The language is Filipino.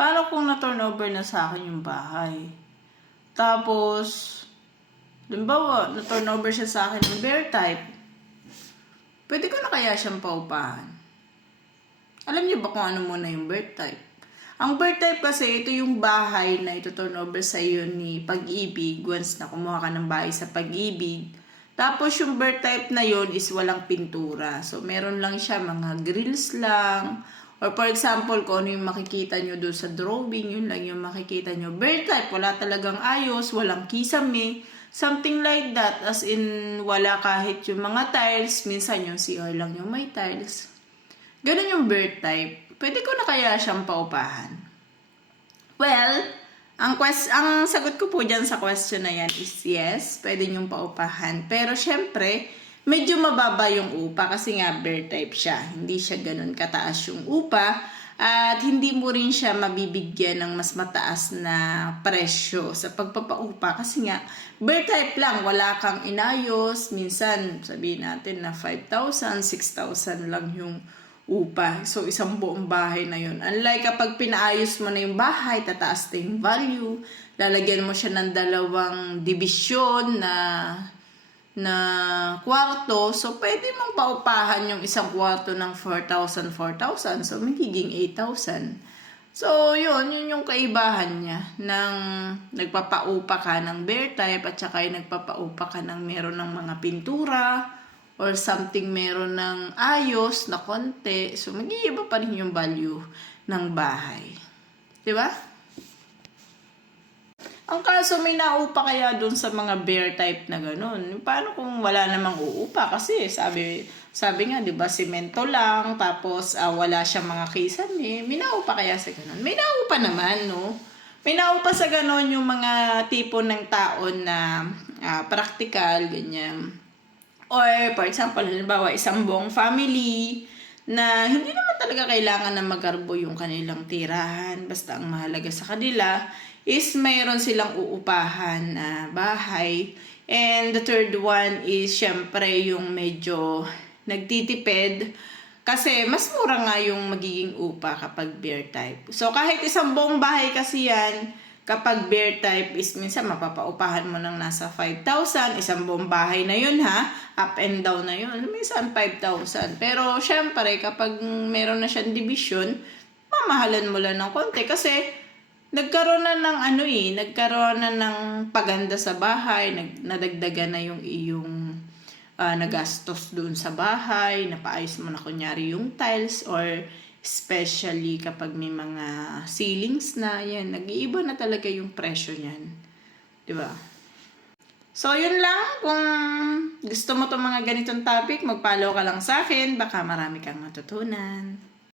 paano kung na-turnover na sa akin yung bahay? Tapos, limbawa, na-turnover siya sa akin ng bear type. Pwede ko na kaya siyang paupahan? Alam niyo ba kung ano muna yung birth type? Ang birth type kasi, ito yung bahay na ito turnover sa iyo ni pag-ibig once na kumuha ka ng bahay sa pag-ibig. Tapos yung birth type na yon is walang pintura. So meron lang siya mga grills lang. Or for example, kung ano yung makikita nyo doon sa drawing, yun lang yung makikita nyo. Birth type, wala talagang ayos, walang kisame. Something like that. As in, wala kahit yung mga tiles. Minsan yung CR lang yung may tiles. Ganun yung birth type. Pwede ko na kaya siyang paupahan? Well, ang quest ang sagot ko po dyan sa question na yan is yes, pwede niyong paupahan. Pero syempre, medyo mababa yung upa kasi nga bear type siya. Hindi siya ganun kataas yung upa at hindi mo rin siya mabibigyan ng mas mataas na presyo sa pagpapaupa kasi nga bear type lang, wala kang inayos. Minsan, sabihin natin na 5,000, 6,000 lang yung upa. So, isang buong bahay na yun. Unlike kapag pinaayos mo na yung bahay, tataas na yung value. Lalagyan mo siya ng dalawang division na na kwarto. So, pwede mong paupahan yung isang kwarto ng 4,000, 4,000. So, magiging 8,000. So, yun, yun yung kaibahan niya ng nagpapaupa ka ng bear type at saka yung nagpapaupa ka ng meron ng mga pintura or something meron ng ayos na konti. So, mag-iiba pa rin yung value ng bahay. Di ba? Ang kaso may naupa kaya dun sa mga bear type na ganun. Paano kung wala namang uupa? Kasi sabi, sabi nga, di ba, simento lang, tapos ah, wala siyang mga kisame. May naupa kaya sa ganun? May naupa naman, no? May naupa sa ganun yung mga tipo ng taon na ah, practical, ganyan. Or, for example, halimbawa, isang buong family na hindi naman talaga kailangan na magarbo yung kanilang tirahan. Basta ang mahalaga sa kanila is mayroon silang uupahan na bahay. And the third one is, syempre, yung medyo nagtitipid. Kasi mas mura nga yung magiging upa kapag bear type. So, kahit isang buong bahay kasi yan, kapag bear type is minsan mapapaupahan mo ng nasa 5,000, isang buong bahay na yun ha, up and down na yun, minsan 5,000. Pero syempre kapag meron na siyang division, mamahalan mo lang ng konti. Kasi nagkaroon na ng ano eh, nagkaroon na ng paganda sa bahay, nag, nadagdagan na yung iyong uh, nagastos doon sa bahay, napaayos mo na kunyari yung tiles or Especially kapag may mga ceilings na, yan, nag-iiba na talaga yung presyo niyan. ba? So, yun lang. Kung gusto mo itong mga ganitong topic, mag-follow ka lang sa akin. Baka marami kang matutunan.